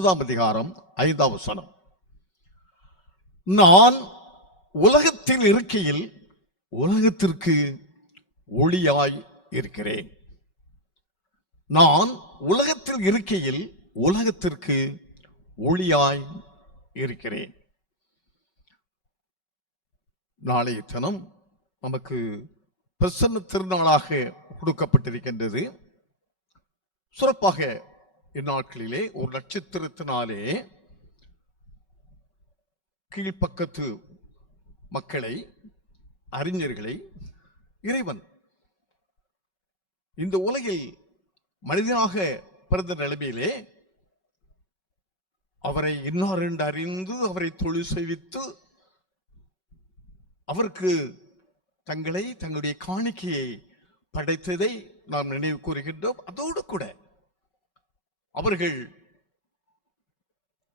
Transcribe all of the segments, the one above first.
ஒன்பதாம் அதிகாரம் ஐந்தாம் வசனம். நான் உலகத்தில் இருக்கையில் உலகத்திற்கு ஒளியாய் இருக்கிறேன். நான் உலகத்தில் இருக்கையில் உலகத்திற்கு ஒளியாய் இருக்கிறேன். நாளைய தினம் நமக்கு பிரசன்ன திருநாளாக கொடுக்கப்பட்டிருக்கின்றது. சிறப்பாக இந்நாட்களிலே ஒரு நட்சத்திரத்தினாலே கீழ்ப்பக்கத்து மக்களை அறிஞர்களை இறைவன் இந்த உலகில் மனிதனாக பிறந்த நிலைமையிலே அவரை இன்னார் என்று அறிந்து அவரை தொழில் செய்வித்து அவருக்கு தங்களை தங்களுடைய காணிக்கையை படைத்ததை நாம் நினைவு கூறுகின்றோம். அதோடு கூட அவர்கள்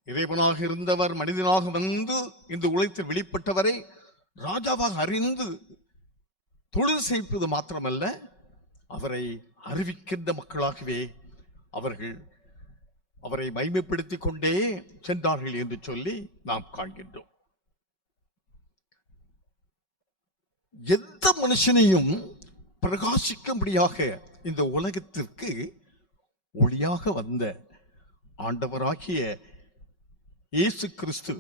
இறைவனாக இருந்தவர் மனிதனாக வந்து இந்த உலகத்தில் வெளிப்பட்டவரை ராஜாவாக அறிந்து தொழில் செய்வது மாத்திரமல்ல அவரை அறிவிக்கின்ற மக்களாகவே அவர்கள் அவரை மைமைப்படுத்திக் கொண்டே சென்றார்கள் என்று சொல்லி நாம் காண்கின்றோம். எந்த மனுஷனையும் பிரகாசிக்கும்படியாக இந்த உலகத்திற்கு ஒளியாக வந்த ஆண்டவராகிய இயேசு கிறிஸ்து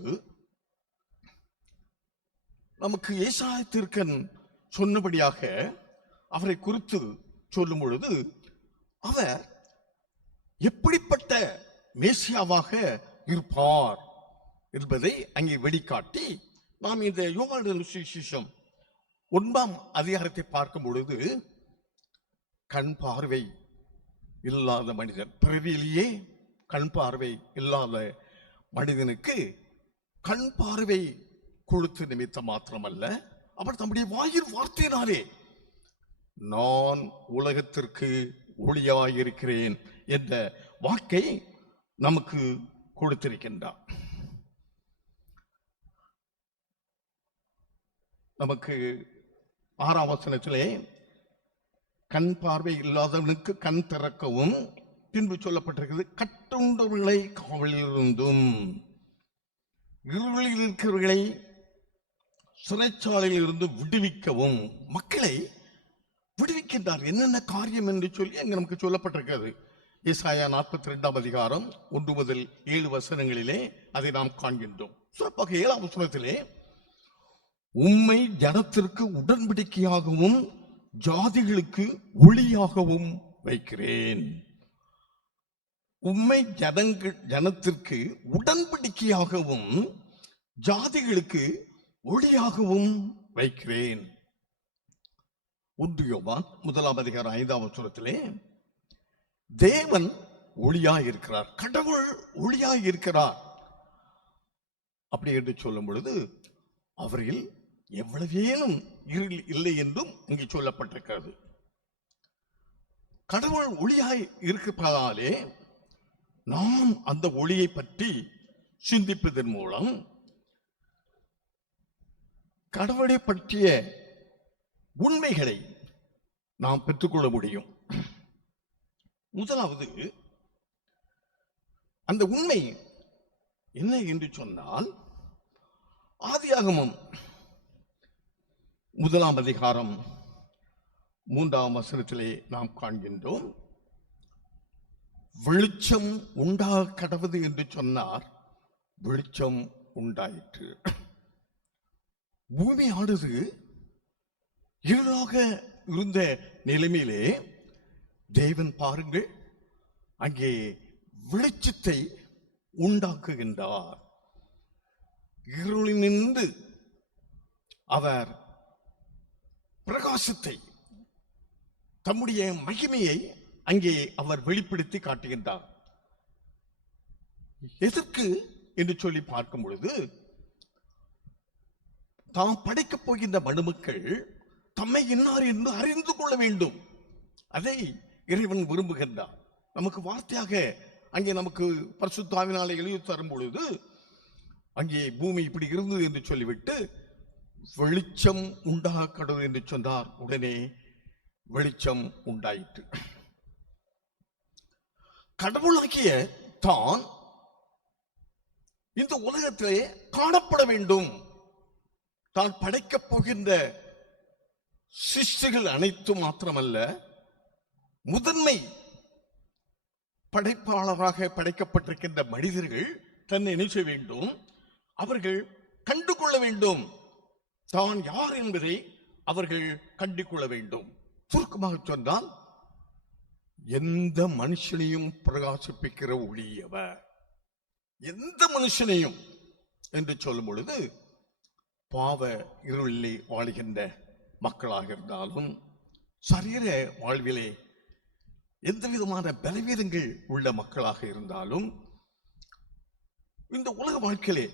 நமக்கு ஏசாயத்திற்கன் சொன்னபடியாக அவரை குறித்து சொல்லும் பொழுது அவர் எப்படிப்பட்ட மேசியாவாக இருப்பார் என்பதை அங்கே வெளிக்காட்டி நாம் இந்த யோகான சுவிசேஷம் ஒன்பாம் அதிகாரத்தை பார்க்கும் பொழுது கண் பார்வை இல்லாத மனிதன். பிறவியிலேயே கண் பார்வை இல்லாத மனிதனுக்கு கண் பார்வை கொடுத்து நிமித்தம் மாத்திரமல்ல. அவர் தம்முடைய வாயில் வார்த்தையினாலே நான் உலகத்திற்கு ஒளியாயிருக்கிறேன் என்ற வாக்கை நமக்கு கொடுத்திருக்கின்றார். நமக்கு ஆறாம் வசனத்திலே கண் பார்வை இல்லாதவனுக்கு கண் திறக்கவும் பின்பு சொல்லப்பட்டிருக்கிறது கட்டுண்டவர்களை காவலிலிருந்தும் இருளில் இருக்கிறவர்களை சிறைச்சாலையில் இருந்து விடுவிக்கவும். மக்களை விடுவிக்கின்றார். என்னென்ன காரியம் என்று சொல்லி அங்கே நமக்கு சொல்லப்பட்டிருக்கிறது. இசாயா நாற்பத்தி ரெண்டாம் அதிகாரம் ஒன்று முதல் ஏழு வசனங்களிலே அதை நாம் காண்கின்றோம். சிறப்பாக ஏழாம் வசனத்திலே உண்மை ஜனத்திற்கு உடன்படிக்கையாகவும் ஜாதிகளுக்கு ஒளியாகவும் வைக்கிறேன். உண்மை ஜனங்கள் ஜனத்திற்கு உடன்படிக்கையாகவும் ஜாதிகளுக்கு ஒளியாகவும் வைக்கிறேன். ஒன்று யோவான் முதலாம் அதிகாரம் ஐந்தாம் சுரத்திலே தேவன் ஒளியாய் இருக்கிறார் கடவுள் ஒளியாய் இருக்கிறார் அப்படி என்று சொல்லும் பொழுது அவரில் எவ்வளவேனும் இருள் இல்லை என்றும் இங்கு சொல்லப்பட்டிருக்கிறது. கடவுள் ஒளியாய் இருப்பதாலே நாம் அந்த ஒளியை பற்றி சிந்திப்பதன் மூலம் கடவுளை பற்றிய உண்மைகளை நாம் பெற்றுக்கொள்ள முடியும். முதலாவது அந்த உண்மை என்ன என்று சொன்னால் ஆதியாகமம் முதலாம் அதிகாரம் மூன்றாம் வசனத்திலே நாம் காண்கின்றோம். வெளிச்சம் உண்டாக கடவுது என்று சொன்னார் வெளிச்சம் உண்டாயிற்று. பூமியானது இருளாக இருந்த நிலைமையிலே தேவன் பாருங்கள் அங்கே வெளிச்சத்தை உண்டாக்குகின்றார். இருளினின்று அவர் பிரகாசத்தை தம்முடைய மகிமையை அங்கே அவர் வெளிப்படுத்தி காட்டுகின்றார். எதற்கு என்று சொல்லி பார்க்கும் பொழுது தாம் படைக்கப் போகின்ற மனுமக்கள் தம்மை இன்னார் என்று அறிந்து கொள்ள வேண்டும். அதை இறைவன் விரும்புகின்றார். நமக்கு வார்த்தையாக அங்கே நமக்கு பரிசுத்தாவினாலே எழுதி தரும் பொழுது அங்கே பூமி இப்படி இருந்தது என்று சொல்லிவிட்டு வெளிச்சம் உண்டாக கடவுள் என்று சொன்னார். உடனே வெளிச்சம் உண்டாயிற்று. கடவுளாகிய தான் இந்த உலகத்திலே காணப்பட வேண்டும். தான் படைக்கப் போகின்ற சிஷ்டிகள் அனைத்தும் மாத்திரமல்ல முதன்மை படைப்பாளராக படைக்கப்பட்டிருக்கின்ற மனிதர்கள் தன்னை நினைச்ச வேண்டும். அவர்கள் கண்டு கொள்ள வேண்டும். தான் யார் என்பதை அவர்கள் கண்டிக்கொள்ள வேண்டும். சுருக்கமாக சொன்னால் எந்த மனுஷனையும் பிரகாசிப்பிக்கிற ஒளியவர். எந்த மனுஷனையும் என்று சொல்லும் பொழுது பாவ இருளிலே வாழ்கின்ற மக்களாக இருந்தாலும் சரீர வாழ்விலே எந்த விதமான பலவீனங்கள் உள்ள மக்களாக இருந்தாலும் இந்த உலக வாழ்க்கையிலே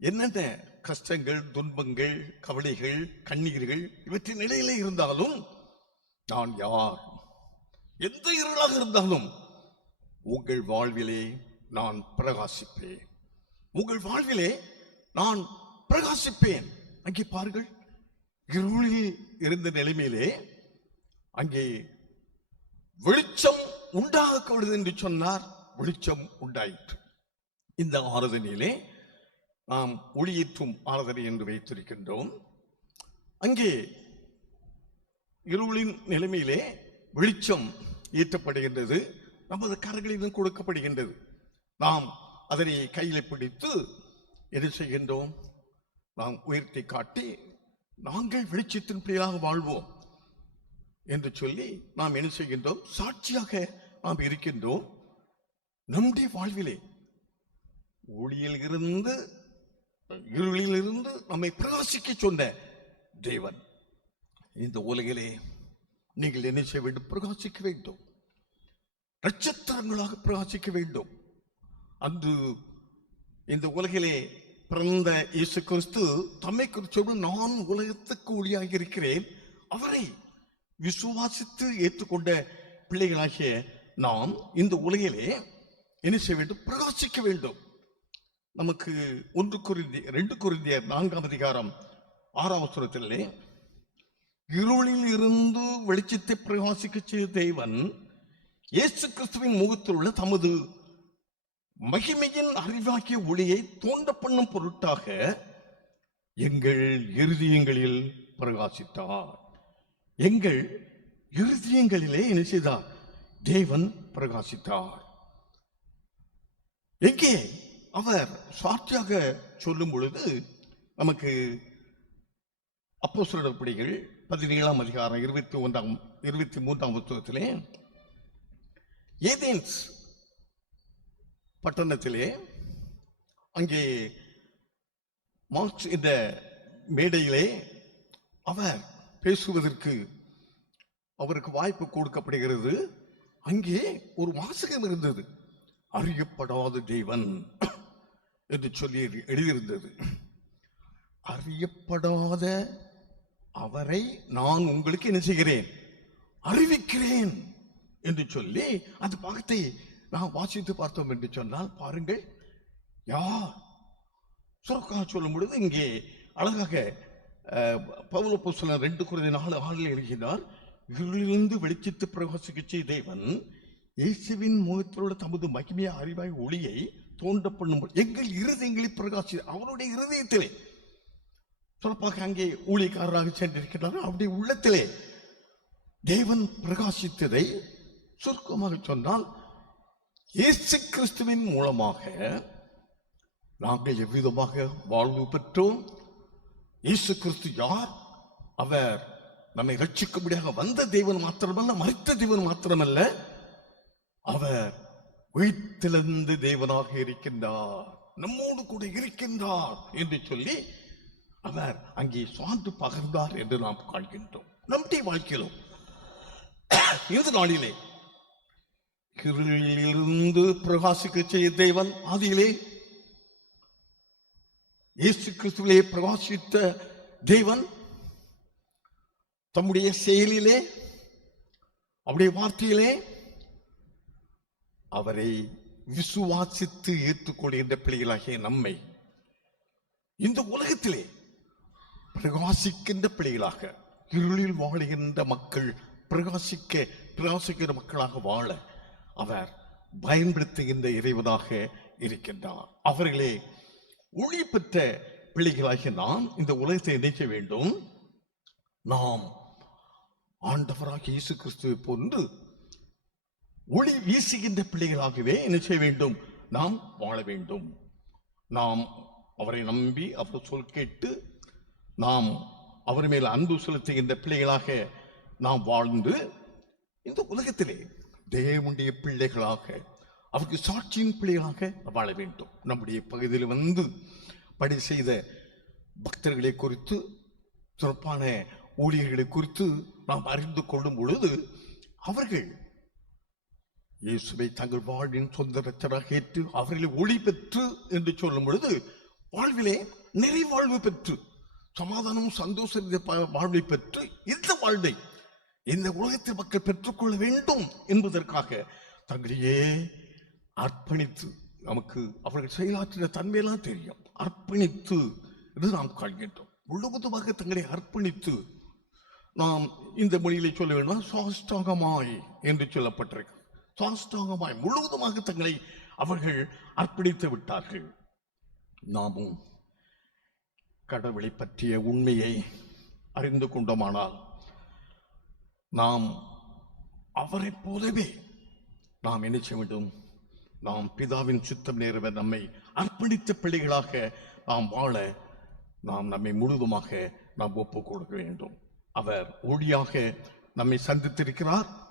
என்னென்ன கஷ்டங்கள் துன்பங்கள் கவலைகள் கண்ணீர்கள் இவற்றின் நிலையிலே இருந்தாலும் நான் யார்? எந்த இருளாக இருந்தாலும் உங்கள் வாழ்விலே நான் பிரகாசிப்பேன். உங்கள் வாழ்விலே நான் பிரகாசிப்பேன். அங்கே பாருங்கள் இருளில் இருந்த நிலைமையிலே அங்கே வெளிச்சம் உண்டாகக்கூடாது என்று சொன்னார். வெளிச்சம் உண்டாயிற்று. இந்த ஆராதனையிலே நாம் ஒளியேற்றும் ஆராதனை என்று வைத்திருக்கின்றோம். அங்கே இருளின் நிலைமையிலே வெளிச்சம் ஏற்றப்படுகின்றது. நமது கரங்களிலும் கொடுக்கப்படுகின்றது. நாம் அதனை கையில் பிடித்து என்ன செய்கின்றோம்? நாம் உயர்த்தி காட்டி நாங்கள் வெளிச்சத்தின் பிள்ளையாக வாழ்வோம் என்று சொல்லி நாம் என்ன செய்கின்றோம்? சாட்சியாக நாம் இருக்கின்றோம். நம்முடைய வாழ்விலே ஒளியில் இருந்து இருளிலிருந்து நம்மை பிரகாசிக்க சொன்ன தேவன். இந்த உலகிலே நீங்கள் என்ன செய்ய வேண்டும்? பிரகாசிக்க வேண்டும். நட்சத்திரங்களாக பிரகாசிக்க வேண்டும். அன்று இந்த உலகிலே பிறந்த இயேசு கிறிஸ்து தம்மை குறிச்சோடு நான் உலகத்துக்கு ஒளியாக இருக்கிறேன். அவரை விசுவாசித்து ஏற்றுக்கொண்ட பிள்ளைகளாகிய நாம் இந்த உலகிலே என்ன செய்ய வேண்டும்? பிரகாசிக்க வேண்டும். நமக்கு ஒன்று குறிந்தி ரெண்டு குறிந்திய நான்காம் அதிகாரம் ஆறாம் இருளில் இருந்து வெளிச்சத்தை பிரகாசிக்க செய்த தேவன் இயேசு கிறிஸ்துவின் முகத்தில் உள்ள தமது மகிமையின் அறிவாக்கிய ஒளியை தோண்ட பண்ணும் பொருட்டாக எங்கள் இருதயங்களில் பிரகாசித்தார். எங்கள் இருதயங்களிலே என்ன செய்தார்? தேவன் பிரகாசித்தார். எங்கே? அவர் சாட்சியாக சொல்லும் பொழுது நமக்கு அப்போ பிடிகள் பதினேழாம் அதிகாரம் இருபத்தி ஒன்றாம் இருபத்தி மூன்றாம் புத்தகத்திலே ஏதேன்ஸ் பட்டணத்திலே அங்கே மார்க்ஸ் இந்த மேடையிலே அவர் பேசுவதற்கு அவருக்கு வாய்ப்பு கொடுக்கப்படுகிறது. அங்கே ஒரு வாசகம் இருந்தது. அறியப்படாத தெய்வன் என்று சொல்லி எழுதியிருந்தது. அறியப்படாத அவரை நான் உங்களுக்கு என்ன செய்கிறேன்? அறிவிக்கிறேன் என்று சொல்லி அந்த பாகத்தை நாம் வாசித்து பார்த்தோம் என்று சொன்னால் பாருங்கள். யார்? சுரக்கா சொல்லும் பொழுது இங்கே அழகாக பவுல புஸ்தகம் ரெண்டு குறைந்த நாலு ஆளில் எழுதினார் இருளிலிருந்து வெளிச்சத்து பிரகாசிக்க தேவன் இயேசுவின் முகத்திலுள்ள தமது மகிமைய அறிவாய் ஒளியை தோண்டப்படும் எங்கள் இருதயங்களை பிரகாசி அவருடைய இருதயத்திலே. சிறப்பாக அங்கே ஊழியக்காரராக சென்றிருக்கிறார் அவருடைய உள்ளத்திலே தேவன் பிரகாசித்ததை சுருக்கமாக சொன்னால் இயேசு கிறிஸ்துவின் மூலமாக நாங்கள் எவ்விதமாக வாழ்வு பெற்றோம்? இயேசு கிறிஸ்து யார்? அவர் நம்மை ரட்சிக்கும்படியாக வந்த தேவன் மாத்திரமல்ல மறித்த தேவன் மாத்திரமல்ல. அவர் உயிர்த்தெழுந்து தேவனாக இருக்கின்றார் நம்மோடு கூட இருக்கின்றார் என்று சொல்லி அவர் அங்கே சார்ந்து பகர்ந்தார் என்று நாம் காண்கின்றோம். நம்முடைய வாழ்க்கையிலும் இந்த நாளிலே இருளிலிருந்து பிரகாசிக்க செய்ய தேவன் ஆதியிலே இயேசு கிறிஸ்துவிலே பிரகாசித்த தேவன் தம்முடைய செயலிலே அவருடைய வார்த்தையிலே அவரை விசுவாசித்து ஏற்றுக்கொள்கின்ற பிள்ளைகளாகிய நம்மை இந்த உலகத்திலே பிரகாசிக்கின்ற பிள்ளைகளாக இருளில் வாழுகின்ற மக்கள் பிரகாசிக்க பிரகாசிக்கிற மக்களாக வாழ அவர் பயன்படுத்துகின்ற இறைவனாக இருக்கின்றார். அவர்களே ஒளி பெற்ற பிள்ளைகளாகிய நாம் இந்த உலகத்தை இணைக்க வேண்டும். நாம் ஆண்டவராக இயேசு கிறிஸ்துவை போன்று ஒளி வீசுகின்ற பிள்ளைகளாகவே என்ன செய்ய வேண்டும்? நாம் வாழ வேண்டும். நாம் அவரை நம்பி அவர் சொல் கேட்டு நாம் அவர் மேல் அன்பு செலுத்துகின்ற பிள்ளைகளாக நாம் வாழ்ந்து இந்த உலகத்திலே தேவனுடைய பிள்ளைகளாக அவருக்கு சாட்சியின் பிள்ளைகளாக வாழ வேண்டும். நம்முடைய பகுதியில் வந்து பணி செய்த பக்தர்களை குறித்து சிறப்பான ஊழியர்களை குறித்து நாம் அறிந்து கொள்ளும் பொழுது அவர்கள் இயேசுவை தங்கள் வாழ்வின் சொந்த ரச்சராக ஏற்று அவர்களை ஒளி பெற்று என்று சொல்லும் பொழுது வாழ்விலே நிறைவாழ்வு பெற்று சமாதானம் சந்தோஷம் வாழ்வை பெற்று இந்த வாழ்வை இந்த உலகத்தில் மக்கள் பெற்றுக்கொள்ள வேண்டும் என்பதற்காக தங்களையே அர்ப்பணித்து நமக்கு அவர்கள் செயலாற்றின தன்மையெல்லாம் தெரியும். அர்ப்பணித்து என்று நாம் காண்கின்றோம். முழுவதுமாக தங்களை அர்ப்பணித்து நாம் இந்த மொழியிலே சொல்ல வேண்டும்? சாஷ்டாகமாய் என்று சொல்லப்பட்டிருக்கு சாஷ்டாகமாய் முழுவதுமாக தங்களை அவர்கள் அர்ப்பணித்து விட்டார்கள். நாமும் கடவுளை பற்றிய உண்மையை அறிந்து கொண்டோமானால் நாம் அவரைப் போலவே நாம் என்ன செய்ய வேண்டும்? நாம் பிதாவின் சித்தம் நேரவ நம்மை அர்ப்பணித்த பிள்ளைகளாக நாம் வாழ நாம் நம்மை முழுவதுமாக நாம் ஒப்புக் கொடுக்க வேண்டும். அவர் ஒளியாக நம்மை சந்தித்திருக்கிறார்.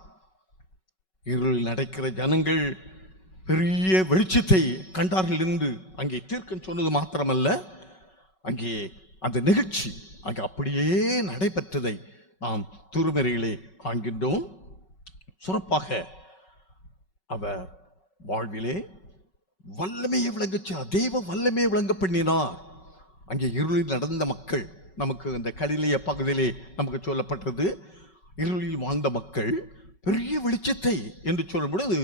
இருளில் நடக்கிற ஜனங்கள் பெரிய வெளிச்சத்தை கண்டார்கள் என்று அங்கே தீர்க்கம் சொன்னது மாத்திரமல்ல. அங்கே அந்த நிகழ்ச்சி அங்கே அப்படியே நடைபெற்றதை நாம் திருமறையிலே காண்கின்றோம். சிறப்பாக அவர் வாழ்விலே வல்லமையை விளங்கச்சு தெய்வ வல்லமையை விளங்க பண்ணினார். அங்கே இருளில் நடந்த மக்கள் நமக்கு அந்த கலிலைய பகுதியிலே நமக்கு சொல்லப்பட்டது. இருளில் வாழ்ந்த மக்கள் பெரிய வெளிச்சத்தை என்று சொல்லும் பொழுது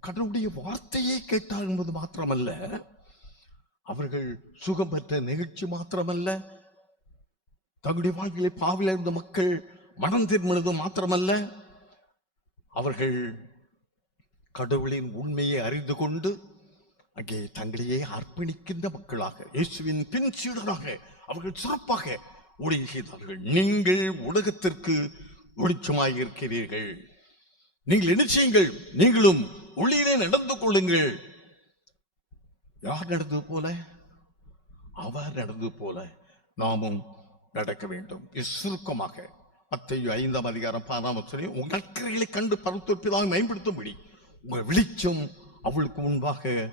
கடவுளுடைய வார்த்தையை கேட்டார் என்பது மாத்திரமல்ல. அவர்கள் சுகம் பெற்ற நிகழ்ச்சி மாத்திரமல்ல. தங்களுடைய வாழ்விலே பாவில இருந்த மக்கள் மனம் திரும்பினது மாத்திரமல்ல. அவர்கள் கடவுளின் உண்மையை அறிந்து கொண்டு அங்கே தங்களையே அர்ப்பணிக்கின்ற மக்களாக இயேசுவின் பின் சீடராக அவர்கள் சிறப்பாக ஊழியம் செய்தார்கள் நீங்கள் உலகத்திற்கு வெளிச்சமாய் இருக்கிறீர்கள் நீங்கள் என்ன செய்யுங்கள் நீங்களும் ஒளியிலே நடந்து கொள்ளுங்கள். யார் நடந்தது போல? அவர் நடந்தது போல நாமும் நடக்க வேண்டும். சுருக்கமாக மத்தேயு ஐந்தாம் அதிகாரம் பதினாம் உங்கள் கிரைகளை கண்டு பரத்தொற்பிதாக மேம்படுத்தும்படி உங்கள் வெளிச்சம் அவளுக்கு முன்பாக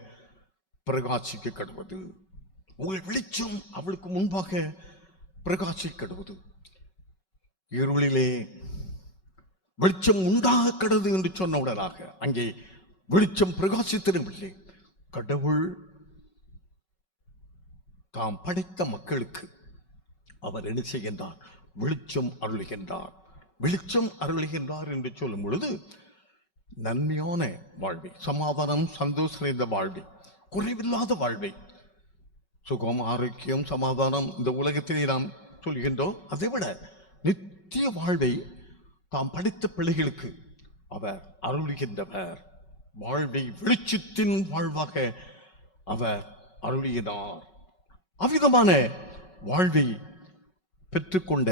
பிரகாசிக்க கடுவது உங்கள் வெளிச்சம் அவளுக்கு முன்பாக பிரகாசிக்கடுவது இருளிலே வெளிச்சம் உண்டாக கடது என்று சொன்ன உடனாக அங்கே வெளிச்சம் பிரகாசித்திடவில்லை கடவுள் தாம் படைத்த மக்களுக்கு அவர் என்ன செய்கின்றார்? வெளிச்சம் அருளுகின்றார். வெளிச்சம் அருளுகின்றார் என்று சொல்லும் பொழுது நன்மையான வாழ்வை சமாதானம் சந்தோஷம் நிறைந்த வாழ்வை குறைவில்லாத வாழ்வை சுகம் ஆரோக்கியம் சமாதானம் இந்த உலகத்திலே நாம் சொல்கின்றோம். அதை விட நித்திய வாழ்வை தாம் படித்த பிள்ளைகளுக்கு அவர் அருளுகின்றவர். வாழ்வை வெளிச்சத்தின் வாழ்வாக அவர் அருளினார். அவ்விதமான வாழ்வை பெற்றுக்கொண்ட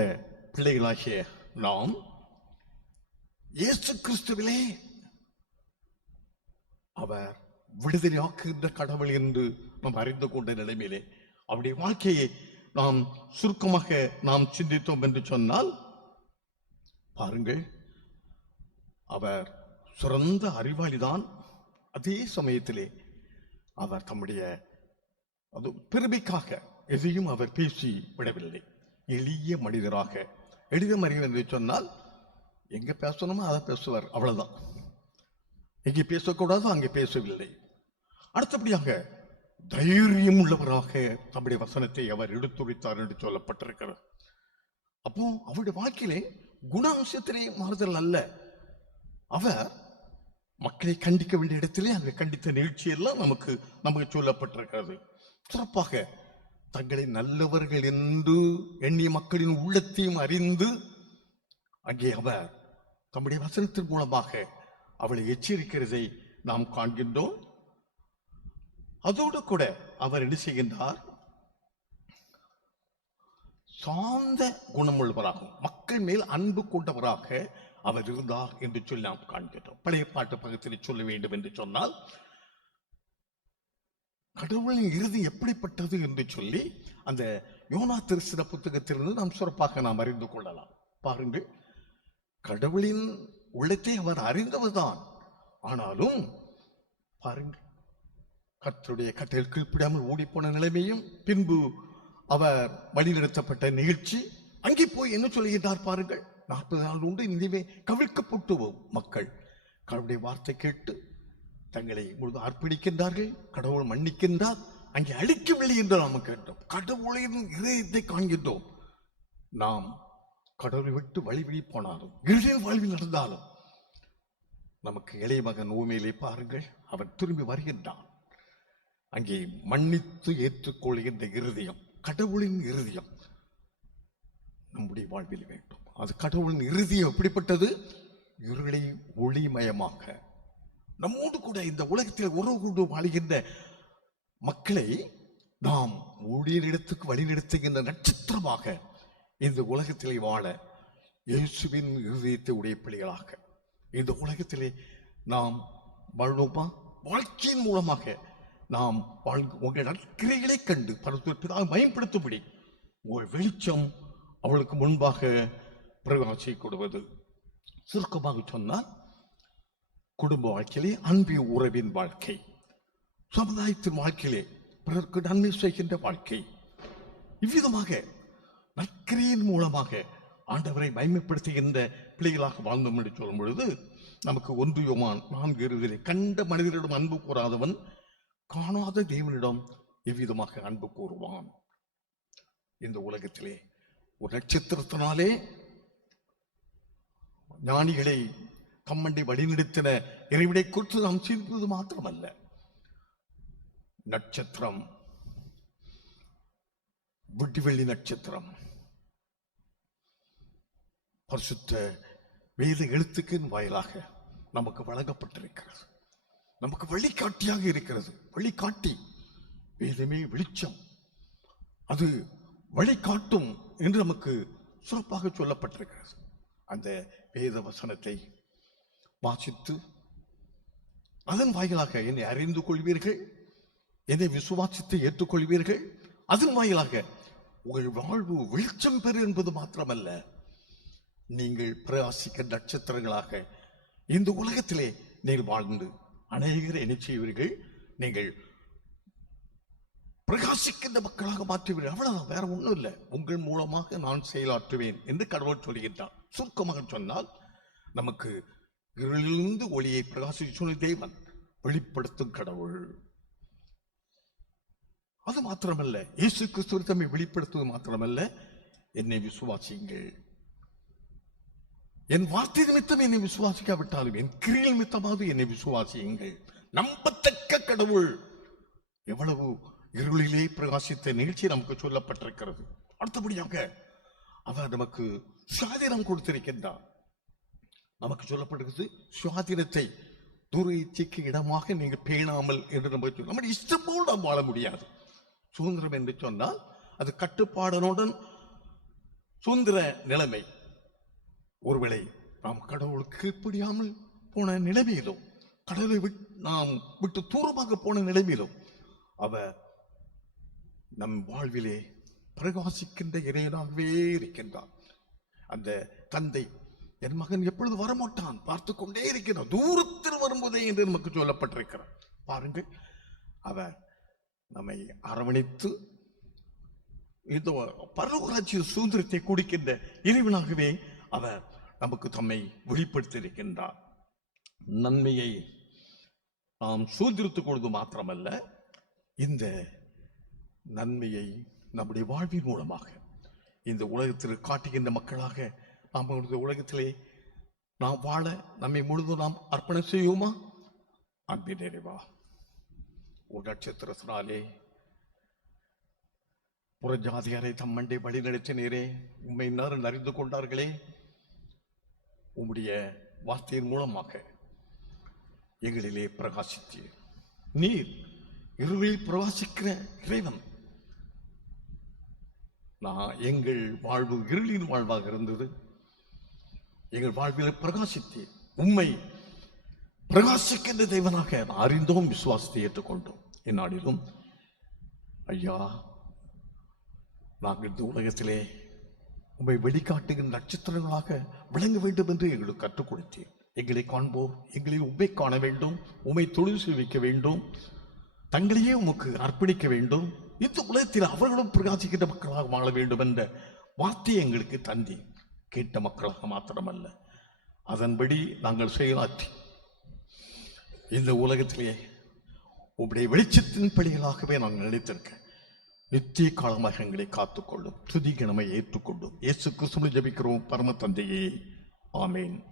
பிள்ளைகளாகிய நாம் இயேசு கிறிஸ்துவிலே அவர் விடுதலையாக்குகின்ற கடவுள் என்று நாம் அறிந்து கொண்ட நிலைமையிலே அவருடைய வாழ்க்கையை நாம் சுருக்கமாக நாம் சிந்தித்தோம் என்று சொன்னால் பாருங்கள். அவர் சிறந்த அறிவாளிதான். அதே சமயத்திலே அவர் தம்முடைய அது பெருமைக்காக எதையும் அவர் பேசி விடவில்லை. எளிய மனிதராக எளிய மனிதர் என்று சொன்னால் எங்க பேசணுமோ அதை பேசுவார் அவ்வளவுதான். எங்கே பேசக்கூடாதோ அங்கே பேசவில்லை. அடுத்தபடியாக தைரியம் உள்ளவராக தம்முடைய வசனத்தை அவர் எடுத்துரைத்தார் என்று சொல்லப்பட்டிருக்கிறார் அப்போ அவருடைய வாழ்க்கையிலே குண அம்சத்திலே மாறுதல் அல்ல. அவர் மக்களை கண்டிக்க வேண்டிய இடத்திலே அந்த கண்டித்த நிகழ்ச்சியெல்லாம் நமக்கு நமக்கு சொல்லப்பட்டிருக்கிறது. சிறப்பாக தங்களை நல்லவர்கள் என்று எண்ணிய மக்களின் உள்ளத்தையும் அறிந்து அங்கே அவர் தம்முடைய வசனத்தின் மூலமாக அவளை எச்சரிக்கிறதை நாம் காண்கின்றோம். அதோடு கூட அவர் என்ன செய்கின்றார்? சார்ந்த குணமுள்ளவராகும் மக்கள் மேல் அன்பு கொண்டவராக அவர் இருந்தார் என்று சொல்லி நாம் காண்கிறோம் பழைய பாட்டு பக்கத்தில் சொல்ல வேண்டும் என்று சொன்னால் கடவுளின் இறுதி எப்படிப்பட்டது என்று சொல்லி அந்த யோனா திருசிர புத்தகத்திலிருந்து நாம் சிறப்பாக நாம் அறிந்து கொள்ளலாம். பாருங்கள் கடவுளின் உள்ளத்தை அவர் அறிந்தவர்தான். ஆனாலும் பாருங்கள் கத்தருடைய கட்டையில் கீழ்ப்பிடாமல் ஓடிப்போன நிலைமையும் பின்பு அவர் வழிநடத்தப்பட்ட நிகழ்ச்சி அங்கே போய் என்ன சொல்லுகின்றார் பாருங்கள். நாற்பது நாள் உண்டு இனிமே கவிழ்க்கப்பட்டுவோம் மக்கள். கடவுளுடைய வார்த்தை கேட்டு தங்களை முழுது அர்ப்பணிக்கின்றார்கள் கடவுள் மன்னிக்கின்றார். அங்கே அழிக்கவில்லை என்று நாம் கேட்டோம். கடவுளின் இதயத்தை காண்கின்றோம். நாம் கடவுளை விட்டு வழிவிழி போனாலும் இளைய வாழ்வில் நடந்தாலும் நமக்கு இளைய மகன் ஊமையிலே பாருங்கள் அவன் திரும்பி வருகின்றான். அங்கே மன்னித்து ஏற்றுக்கொள்கின்ற இருதயம் கடவுளின் இறுதியம். நம்முடைய வாழ்வில் வேண்டும். அது கடவுளின் இறுதியம் எப்படிப்பட்டது? இருளை ஒளிமயமாக நம்மோடு கூட இந்த உலகத்தில் உறவு கொண்டு வாழ்கின்ற மக்களை நாம் ஊழியரிடத்துக்கு வழிநடத்துகின்ற நட்சத்திரமாக இந்த உலகத்திலே வாழ இயேசுவின் இருதயத்தை உடைய பிள்ளைகளாக. இந்த உலகத்திலே நாம் வாழ்வோமா வாழ்க்கையின் மூலமாக நாம் உங்கள் நற்கிரைகளை கண்டு பரத்துவதாக பயன்படுத்தும்படி உங்கள் வெளிச்சம் அவளுக்கு முன்பாக பிரகாசி கொடுவது சுருக்கமாக சொன்னால் குடும்ப வாழ்க்கையிலே அன்பு உறவின் வாழ்க்கை சமுதாயத்தின் வாழ்க்கையிலே பிறருக்கு நன்மை செய்கின்ற வாழ்க்கை. இவ்விதமாக நற்கிரையின் மூலமாக ஆண்டவரை மயமைப்படுத்துகின்ற பிள்ளைகளாக வாழ்ந்தோம் என்று சொல்லும் பொழுது நமக்கு ஒன்று யோமான் நான்கு இருதிலே கண்ட மனிதரிடம் அன்பு கூறாதவன் காணாத தேவனிடம் எவ்விதமாக அன்பு கூறுவான்? இந்த உலகத்திலே ஒரு நட்சத்திரத்தினாலே ஞானிகளை கம்மண்டை வழிநடத்தின இறைவிடை குறித்து நாம் சிந்திப்பது மாத்திரமல்ல. நட்சத்திரம் விட்டுவெள்ளி நட்சத்திரம் பரிசுத்த வேத எழுத்துக்கின் வாயிலாக நமக்கு வழங்கப்பட்டிருக்கிறது. நமக்கு வழிகாட்டியாக இருக்கிறது. வழிகாட்டி. வேதமே வெளிச்சம். அது வழிகாட்டும் என்று நமக்கு சிறப்பாக சொல்லப்பட்டிருக்கிறது. அந்த வேத வசனத்தை வாசித்து அதன் வாயிலாக என்னை அறிந்து கொள்வீர்கள். என்னை விசுவாசித்து ஏற்றுக்கொள்வீர்கள். அதன் வாயிலாக உங்கள் வாழ்வு வெளிச்சம் பெறு என்பது மாத்திரமல்ல. நீங்கள் பிரகாசிக்க நட்சத்திரங்களாக இந்த உலகத்திலே நீங்கள் வாழ்ந்து அநேகரை என்ன செய்வீர்கள்? நீங்கள் பிரகாசிக்கின்ற மக்களாக மாற்றுவீர்கள். அவ்வளவுதான் வேற ஒண்ணும் இல்லை. உங்கள் மூலமாக நான் செயலாற்றுவேன் என்று கடவுள் சொல்கின்றான் சுருக்கமாக சொன்னால் நமக்கு இருளிலிருந்து ஒளியை பிரகாசி சொல்லி தேவன் வெளிப்படுத்தும் கடவுள். அது மாத்திரமல்ல. இயேசு கிறிஸ்துவ தம்மை வெளிப்படுத்துவது மாத்திரமல்ல. என்னை விசுவாசியுங்கள். என் வார்த்தை நிமித்தம் என்னை விசுவாசிக்காவிட்டாலும் என் கிரியில் நிமித்தமாவது என்னை விசுவாசியுங்கள். நம்பத்தக்க கடவுள். எவ்வளவு இருளிலே பிரகாசித்த நிகழ்ச்சி நமக்கு சொல்லப்பட்டிருக்கிறது. அடுத்தபடியாக அவர் நமக்கு சுவாதீனம் கொடுத்திருக்கின்றார். நமக்கு சொல்லப்படுகிறது சுவாதீனத்தை துர இச்சைக்கு இடமாக நீங்கள் பேணாமல் என்று நம்ம சொல்லி நம்முடைய இஷ்டம் போல் நாம் வாழ முடியாது. சுதந்திரம் என்று சொன்னால் அது கட்டுப்பாடனுடன் சுதந்திர நிலைமை. ஒருவேளை நாம் கடவுளுக்கு கீழ்ப்படியாமல் போன நிலைமையிலும் கடவுளை விட்டு நாம் விட்டு தூரமாக போன நிலைமையிலும் அவ நம் வாழ்விலே பிரகாசிக்கின்ற இறைவனாகவே இருக்கின்றான் அந்த தந்தை என் மகன் எப்பொழுது வரமாட்டான்? பார்த்து கொண்டே இருக்கிறான் தூரத்தில் வரும்போதே என்று நமக்கு சொல்லப்பட்டிருக்கிறார். பாருங்கள் அவர் நம்மை அரவணைத்து இந்த பரலோகராட்சி சுதந்திரத்தை குடிக்கின்ற இறைவனாகவே அவர் நமக்கு தம்மை வெளிப்படுத்தியிருக்கின்றார். நன்மையை நாம் சூழ்ந்திருத்துக் கொள்வது மாத்திரமல்ல இந்த நன்மையை நம்முடைய வாழ்வின் மூலமாக இந்த உலகத்தில் காட்டுகின்ற மக்களாக நாம் இந்த உலகத்திலே நாம் வாழ நம்மை முழுதும் நாம் அர்ப்பணம் செய்வோமா? அன்பின் நிறைவா ஒரு நட்சத்திரத்தினாலே புறஜாதியாரை தம்மண்டை வழிநடத்தினீரே. உண்மை நேரம் அறிந்து கொண்டார்களே. உம்முடைய வார்த்தையின் மூலமாக எங்களிலே பிரகாசித்து நீர் இருளில் பிரகாசிக்கிற இறைவன். நான் எங்கள் வாழ்வு இருளின் வாழ்வாக இருந்தது. எங்கள் வாழ்வில் பிரகாசித்து உண்மை பிரகாசிக்கின்ற தெய்வனாக நான் அறிந்தோம் விசுவாசத்தை ஏற்றுக்கொண்டோம். என்னாடிலும் ஐயா நாங்கள் இந்த உலகத்திலே உம்மை வெளிக்காட்டுகிற நட்சத்திரங்களாக விளங்க வேண்டும் என்று எங்களுக்கு கற்றுக் கொடுத்தீர். எங்களை காண்போர் எங்களை உம்மை காண வேண்டும் உம்மை தொழில் செய்விக்க வேண்டும் தங்களையே உமக்கு அர்ப்பணிக்க வேண்டும். இந்த உலகத்தில் அவர்களும் பிரகாசிக்கின்ற மக்களாக வாழ வேண்டும் என்ற வார்த்தையை எங்களுக்கு தந்தி கேட்ட மக்களாக மாத்திரமல்ல அதன்படி நாங்கள் செயலாற்றி இந்த உலகத்திலே உடைய வெளிச்சத்தின் படிகளாகவே நாங்கள் நினைத்திருக்கேன் நித்திய காலமாக எங்களை காத்துக்கொள்ளும் துதி கணமை ஏற்றுக்கொள்ளும். இயேசு கிறிஸ்துவை ஜபிக்கிறோம் பரம தந்தையே. ஆமேன்.